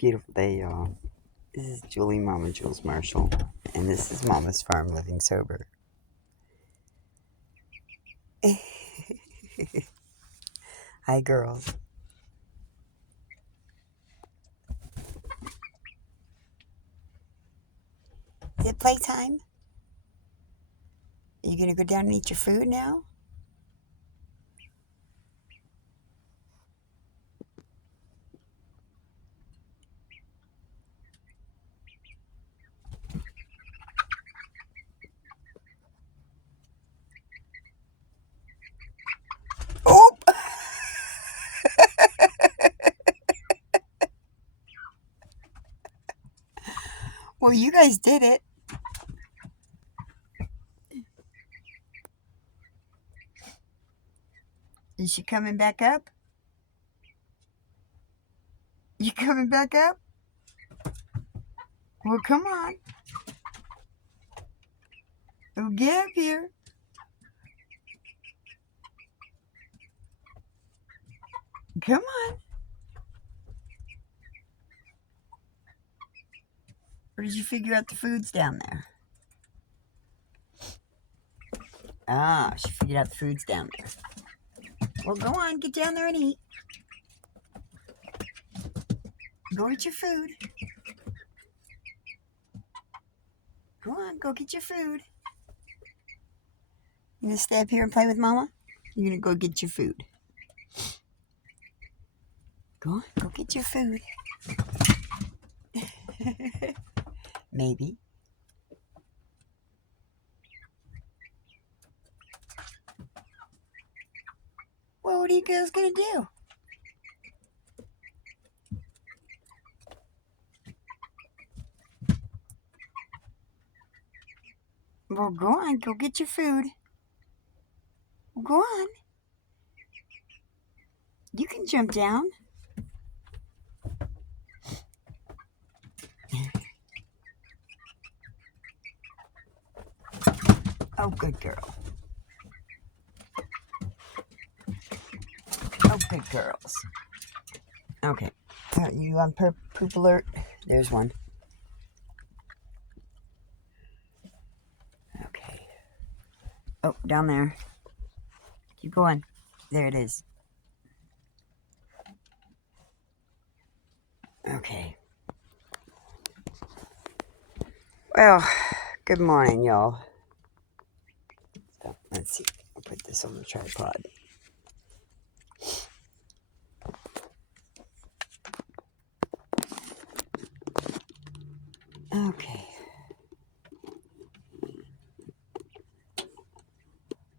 Beautiful day, y'all. This is Julie, Mama Jules Marshall, and this is Mama's Farm Living Sober. Hi, girls. Is it playtime? Are you gonna go down and eat your food now? Oh! Well, you guys did it. Is she coming back up? You coming back up? Well, come on. Oh, get up here. Come on. Or did you figure out the food's down there? Ah, she figured out the food's down there. Well, go on, get down there and eat. Go eat your food. Go on, go get your food. You gonna stay up here and play with Mama? You're gonna go get your food. Go on, go get your food. Maybe. Well, what are you girls gonna do? Well, go on, go get your food. Go on. You can jump down. Oh, good girl. Oh, good girls. Okay. You on poop alert? There's one. Okay. Oh, down there. Keep going. There it is. Okay. Well, good morning, y'all. So, let's see. I'll put this on the tripod. Okay.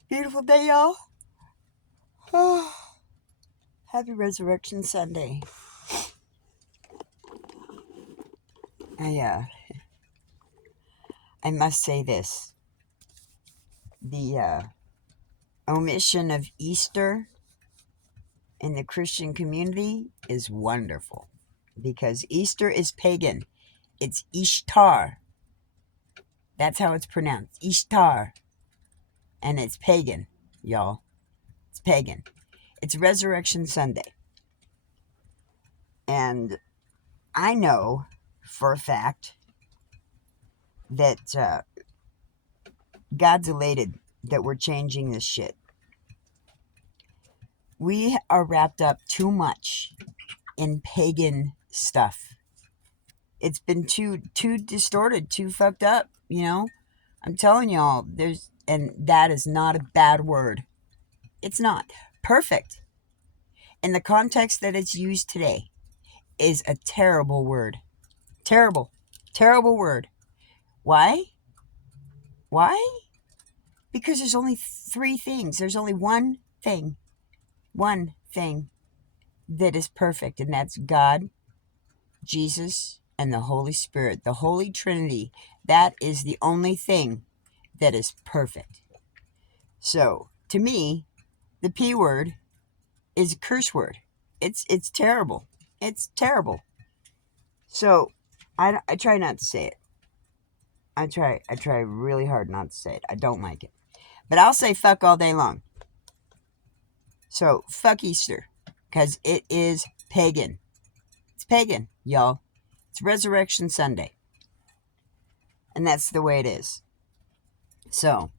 Beautiful day, y'all. Oh, happy Resurrection Sunday. I must say this. The omission of Easter in the Christian community is wonderful because Easter is pagan. It's Ishtar. That's how it's pronounced. Ishtar. And it's pagan, y'all. It's pagan. It's Resurrection Sunday. And I know for a fact that God's elated that we're changing this shit. We are wrapped up too much in pagan stuff. It's been too distorted, too fucked up, you know? I'm telling y'all, and that is not a bad word. It's not. Perfect. In the context that it's used today is a terrible word. Terrible. Terrible word. Why? Why? Because there's only three things. There's only one thing that is perfect, and that's God, Jesus, and the Holy Spirit. The Holy Trinity. That is the only thing that is perfect. So, to me, the P word is a curse word. It's terrible. It's terrible. So, I try not to say it. I try really hard not to say it. I don't like it. But I'll say fuck all day long. So, fuck Easter. Because it is pagan. It's pagan, y'all. It's Resurrection Sunday. And that's the way it is. So,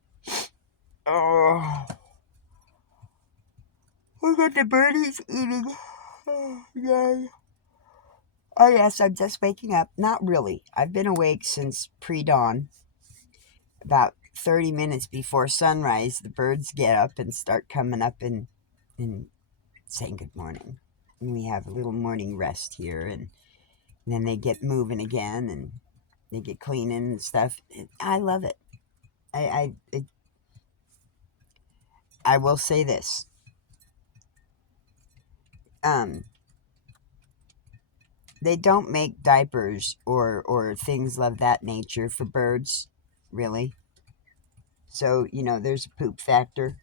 oh, look at the birdies eating. Oh, yay. Oh, yes, I'm just waking up. Not really. I've been awake since pre-dawn. About 30 minutes before sunrise, the birds get up and start coming up and saying good morning. And we have a little morning rest here, and then they get moving again, and they get cleaning and stuff. I love it. I will say this. They don't make diapers or things of that nature for birds, really. So, there's a poop factor.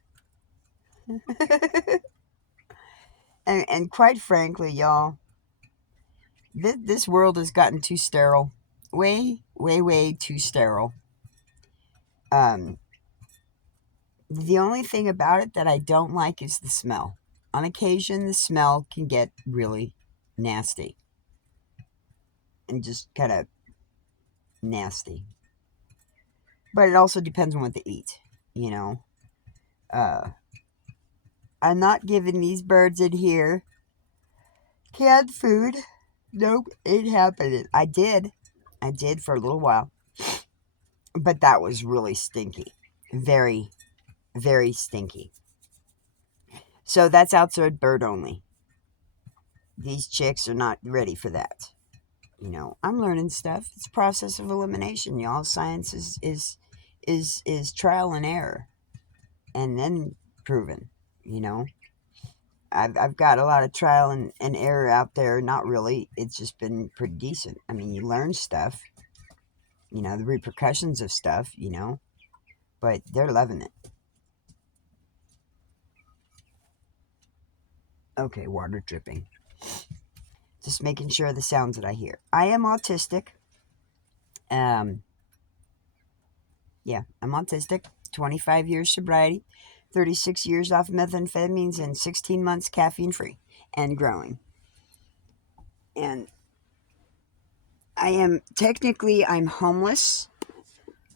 and quite frankly, y'all, this world has gotten too sterile. Way, way, way too sterile. The only thing about it that I don't like is the smell. On occasion, the smell can get really nasty. And just kind of nasty. But it also depends on what they eat, I'm not giving these birds in here canned food. Nope, ain't happening. I did for a little while. But that was really stinky. Very, very stinky. So that's outside bird only. These chicks are not ready for that. I'm learning stuff. It's a process of elimination, y'all. Science is trial and error, and then proven. I've got a lot of trial and error out there. Not really. It's just been pretty decent. I mean, you learn stuff. The repercussions of stuff. But they're loving it. Okay, water dripping. Just making sure of the sounds that I hear. I am autistic. Yeah, I'm autistic. 25 years sobriety, 36 years off methamphetamines, and 16 months caffeine free and growing. And I'm homeless.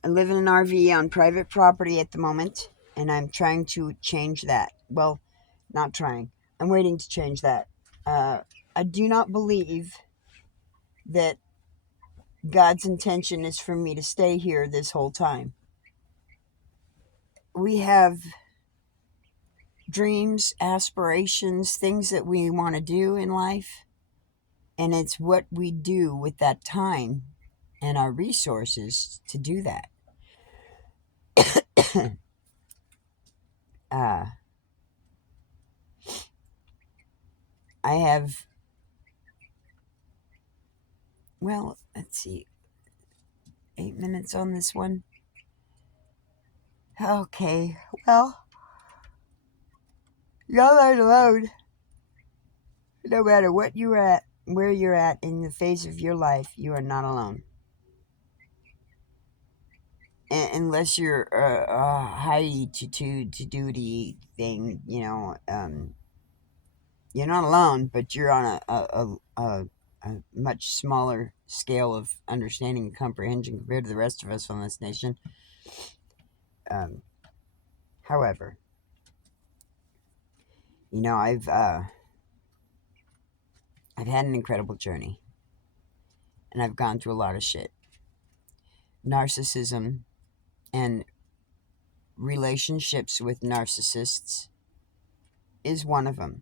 I live in an RV on private property at the moment, and I'm trying to change that. Well, not trying. I'm waiting to change that. I do not believe that God's intention is for me to stay here this whole time. We have dreams, aspirations, things that we want to do in life, and it's what we do with that time and our resources to do that. I have, well, let's see, 8 minutes on this one. Okay, well, y'all aren't alone. No matter what you're at, where you're at in the phase of your life, you are not alone. Unless you're a high to duty thing, you're not alone, but you're on a much smaller scale of understanding and comprehension compared to the rest of us on this nation. However, I've had an incredible journey, and I've gone through a lot of shit. Narcissism and relationships with narcissists is one of them.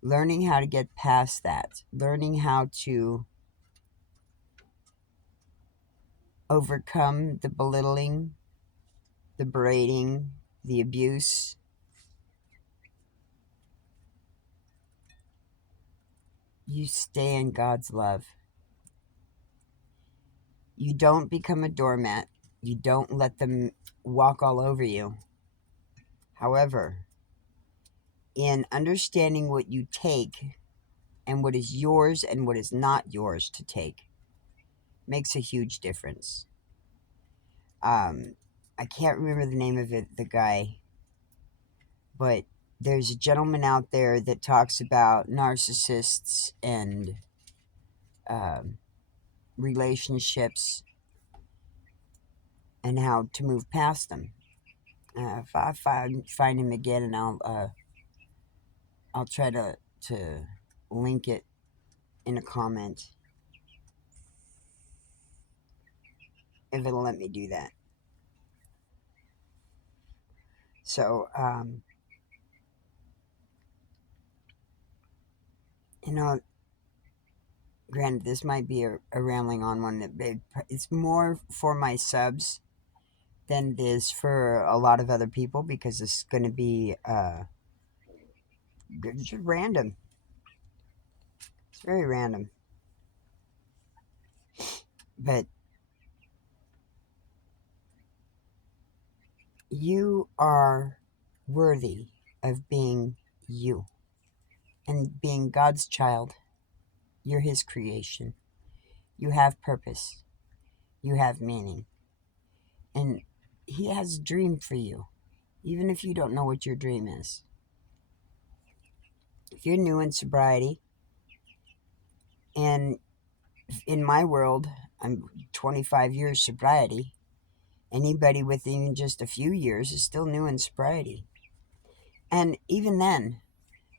Learning how to get past that, learning how to overcome the belittling, the berating, the abuse. You stay in God's love. You don't become a doormat. You don't let them walk all over you. However, in understanding what you take and what is yours and what is not yours to take makes a huge difference. I can't remember the name of it, the guy, but there's a gentleman out there that talks about narcissists and relationships and how to move past them. If I find him again, and I'll try to link it in a comment if it'll let me do that. So granted, this might be a rambling on one. It's more for my subs than it is for a lot of other people, because it's going to be just random. It's very random. But you are worthy of being you and being God's child. You're His creation. You have purpose. You have meaning. And He has a dream for you, even if you don't know what your dream is. If you're new in sobriety, and in my world, I'm 25 years sobriety, anybody with even just a few years is still new in sobriety. And even then,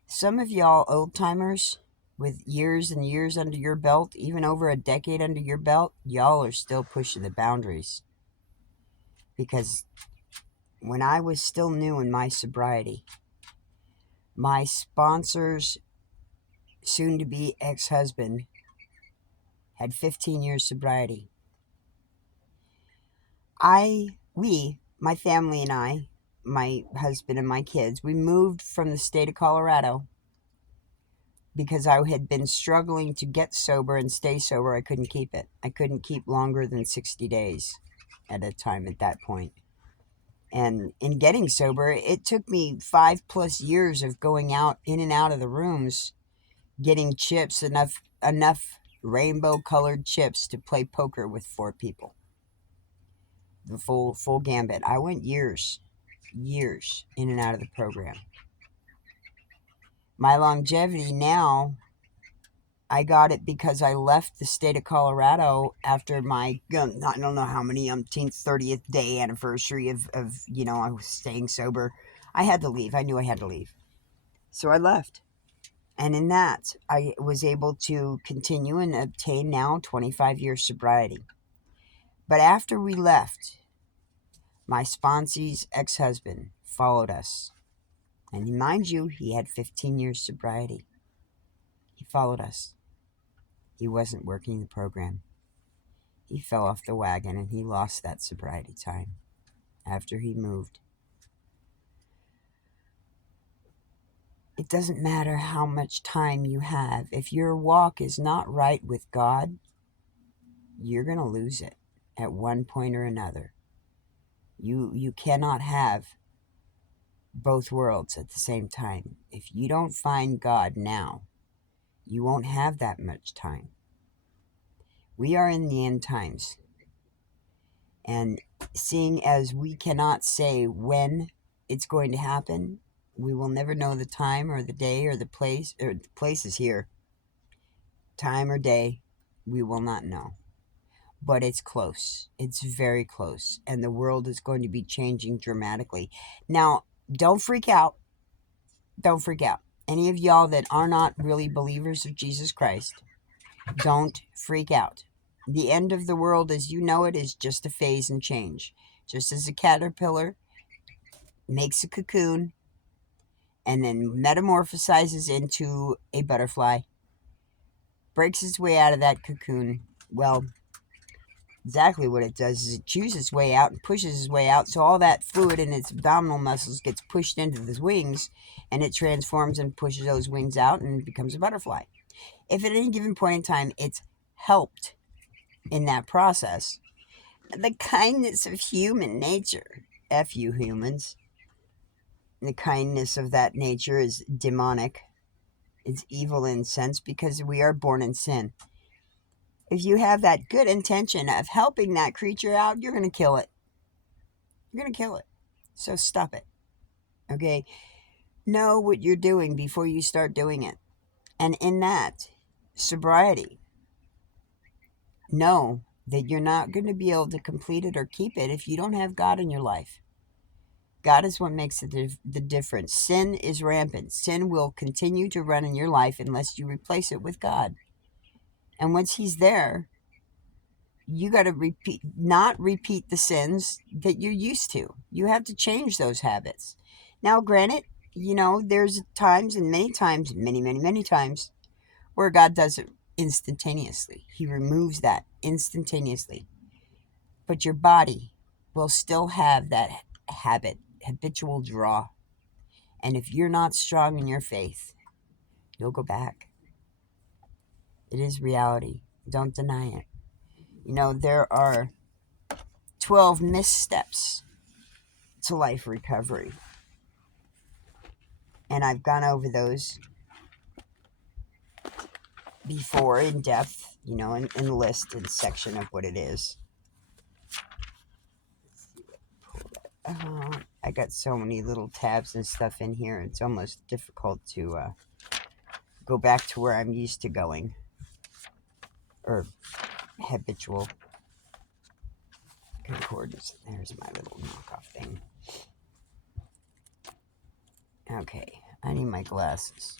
some of y'all old timers with years and years under your belt, even over a decade under your belt, y'all are still pushing the boundaries. Because when I was still new in my sobriety, my sponsor's soon-to-be ex-husband had 15 years sobriety. My family and I, my husband and my kids, we moved from the state of Colorado because I had been struggling to get sober and stay sober. I couldn't keep it. I couldn't keep longer than 60 days at a time at that point. And in getting sober, it took me 5+ years of going out in and out of the rooms, getting chips, enough rainbow colored chips to play poker with 4 people. The full gambit. I went years in and out of the program. My longevity now, I got it because I left the state of Colorado after my, I don't know how many, 30th day anniversary of I was staying sober. I had to leave. I knew I had to leave. So I left. And in that, I was able to continue and obtain now 25 years sobriety. But after we left, my sponsee's ex-husband followed us. And mind you, he had 15 years sobriety. He followed us. He wasn't working the program. He fell off the wagon and he lost that sobriety time after he moved. It doesn't matter how much time you have. If your walk is not right with God, you're going to lose it at one point or another. You cannot have both worlds at the same time. If you don't find God now, you won't have that much time. We are in the end times. And seeing as we cannot say when it's going to happen, we will never know the time or the day or the place, or the place is here. Time or day, we will not know. But it's close. It's very close. And the world is going to be changing dramatically. Now, don't freak out. Don't freak out. Any of y'all that are not really believers of Jesus Christ, don't freak out. The end of the world as you know it is just a phase and change. Just as a caterpillar makes a cocoon and then metamorphosizes into a butterfly, breaks its way out of that cocoon. Well, exactly what it does is it chews its way out and pushes its way out, so all that fluid in its abdominal muscles gets pushed into the wings, and it transforms and pushes those wings out and becomes a butterfly. If at any given point in time it's helped in that process, the kindness of human nature, F you humans, the kindness of that nature is demonic. It's evil in sense because we are born in sin. If you have that good intention of helping that creature out, you're going to kill it. You're going to kill it. So stop it. Okay? Know what you're doing before you start doing it. And in that, sobriety. know that you're not going to be able to complete it or keep it if you don't have God in your life. God is what makes the difference. Sin is rampant. Sin will continue to run in your life unless you replace it with God. And once He's there, you got to not repeat the sins that you're used to. You have to change those habits. Now, granted, there's times and many times, many times, where God does it instantaneously. He removes that instantaneously. But your body will still have that habitual draw. And if you're not strong in your faith, you'll go back. It is reality. Don't deny it. There are 12 missteps to life recovery. And I've gone over those before in depth, in the list and section of what it is. I got so many little tabs and stuff in here. It's almost difficult to go back to where I'm used to going. Or habitual concordance. There's my little knockoff thing. Okay, I need my glasses.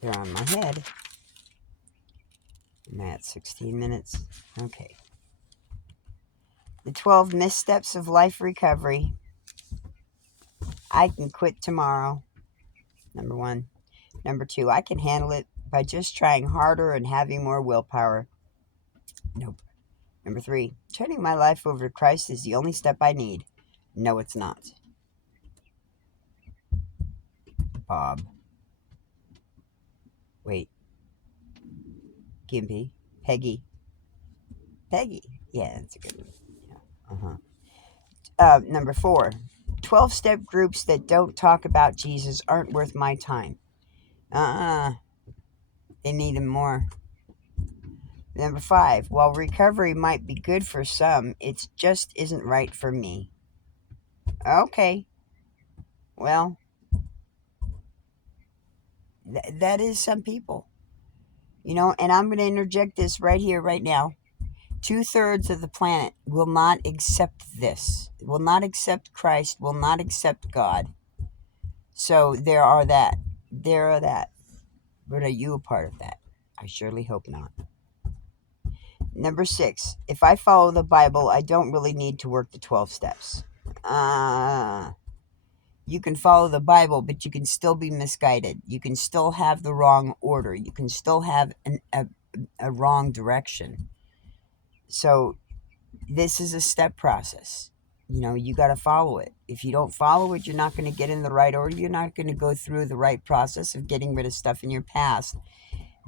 They're on my head. I'm at 16 minutes. Okay. The 12 missteps of life recovery. I can quit tomorrow. Number 1. Number 2, I can handle it by just trying harder and having more willpower. Nope. Number 3, turning my life over to Christ is the only step I need. No, it's not. Bob. Wait. Gimpy. Peggy. Yeah, that's a good one. Yeah. Number 4, 12-step groups that don't talk about Jesus aren't worth my time. They need him more. Number 5, while recovery might be good for some, it just isn't right for me. Okay. Well, that is some people. And I'm going to interject this right here, right now. 2/3 of the planet will not accept this, will not accept Christ, will not accept God. So there are that. But are you a part of that? I surely hope not. Number 6, if I follow the Bible, I don't really need to work the 12 steps. You can follow the Bible, but you can still be misguided. You can still have the wrong order. You can still have a wrong direction. So this is a step process. You got to follow it. If you don't follow it, you're not going to get in the right order. You're not going to go through the right process of getting rid of stuff in your past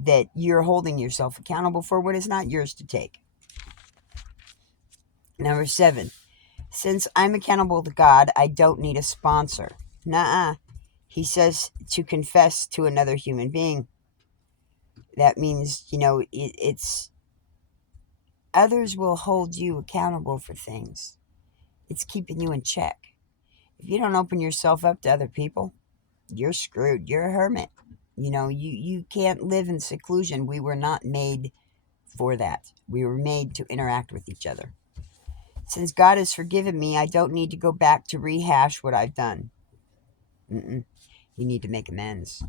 that you're holding yourself accountable for when it's not yours to take. Number 7, since I'm accountable to God, I don't need a sponsor. Nuh-uh. He says to confess to another human being. That means, it's others will hold you accountable for things. It's keeping you in check. If you don't open yourself up to other people, you're screwed. You're a hermit. You can't live in seclusion. We were not made for that. We were made to interact with each other. Since God has forgiven me, I don't need to go back to rehash what I've done. You need to make amends.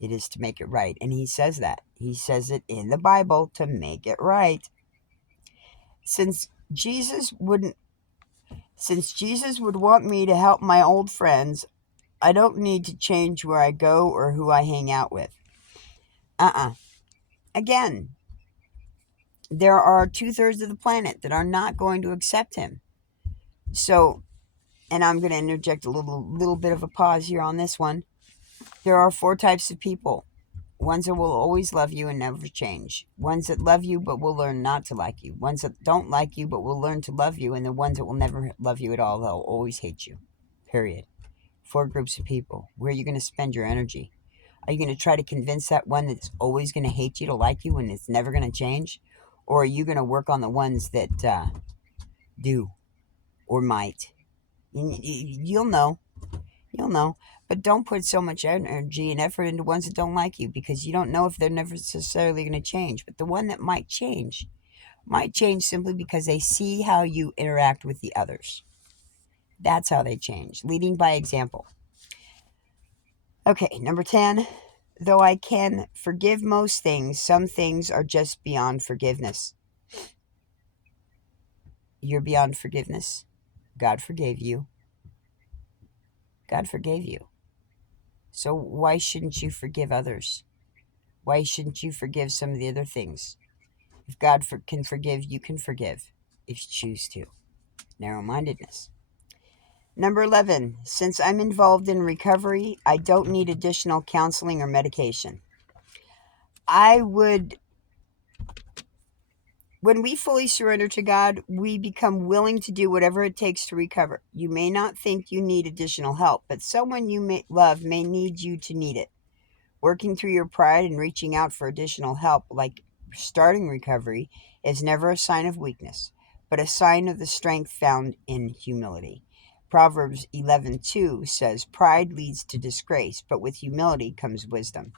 It is to make it right. And he says that. He says it in the Bible to make it right. Since Jesus would want me to help my old friends, I don't need to change where I go or who I hang out with. Again, there are 2/3 of the planet that are not going to accept him. So, and I'm going to interject a little bit of a pause here on this one. There are 4 types of people. Ones that will always love you and never change. Ones that love you but will learn not to like you. Ones that don't like you but will learn to love you. And the ones that will never love you at all, they'll always hate you. Period. 4 groups of people. Where are you going to spend your energy? Are you going to try to convince that one that's always going to hate you to like you and it's never going to change? Or are you going to work on the ones that do or might? You'll know. You'll know. But don't put so much energy and effort into ones that don't like you, because you don't know if they're necessarily going to change. But the one that might change simply because they see how you interact with the others. That's how they change, leading by example. Okay, number 10. Though I can forgive most things, some things are just beyond forgiveness. You're beyond forgiveness. God forgave you. God forgave you. So why shouldn't you forgive others? Why shouldn't you forgive some of the other things? If God can forgive, you can forgive if you choose to. Narrow-mindedness. Number 11. Since I'm involved in recovery, I don't need additional counseling or medication. When we fully surrender to God, we become willing to do whatever it takes to recover. You may not think you need additional help, but someone you love may need you to need it. Working through your pride and reaching out for additional help, like starting recovery, is never a sign of weakness, but a sign of the strength found in humility. Proverbs 11:2 says, "Pride leads to disgrace, but with humility comes wisdom."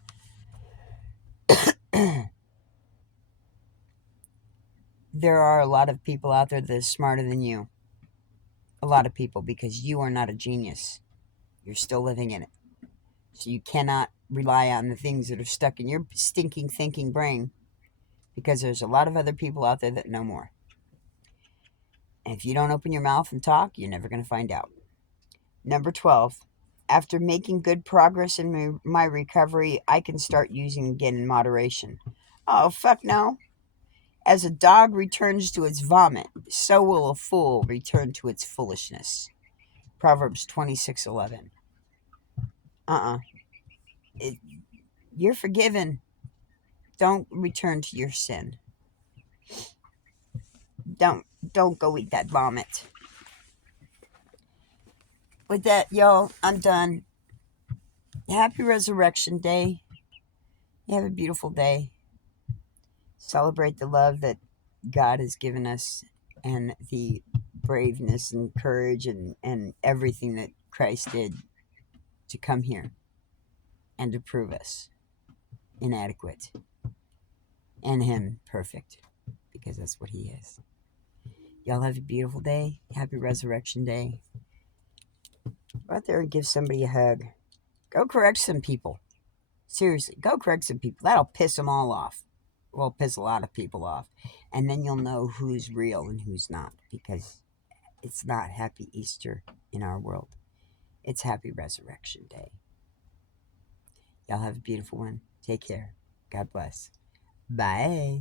There are a lot of people out there that are smarter than you. A lot of people, because you are not a genius. You're still living in it. So you cannot rely on the things that are stuck in your stinking thinking brain, because there's a lot of other people out there that know more. And if you don't open your mouth and talk, you're never going to find out. Number 12. After making good progress in my recovery, I can start using again in moderation. Oh, fuck no. As a dog returns to its vomit, so will a fool return to its foolishness. Proverbs 26:11. Uh-uh. You're forgiven. Don't return to your sin. Don't go eat that vomit. With that, y'all, I'm done. Happy Resurrection Day. You have a beautiful day. Celebrate the love that God has given us, and the braveness and courage and everything that Christ did to come here and to prove us inadequate and Him perfect, because that's what He is. Y'all have a beautiful day. Happy Resurrection Day. Go out there and give somebody a hug. Go correct some people. Seriously, go correct some people. That'll piss them all off. Well, piss a lot of people off. And then you'll know who's real and who's not, because it's not Happy Easter in our world. It's Happy Resurrection Day. Y'all have a beautiful one. Take care. God bless. Bye.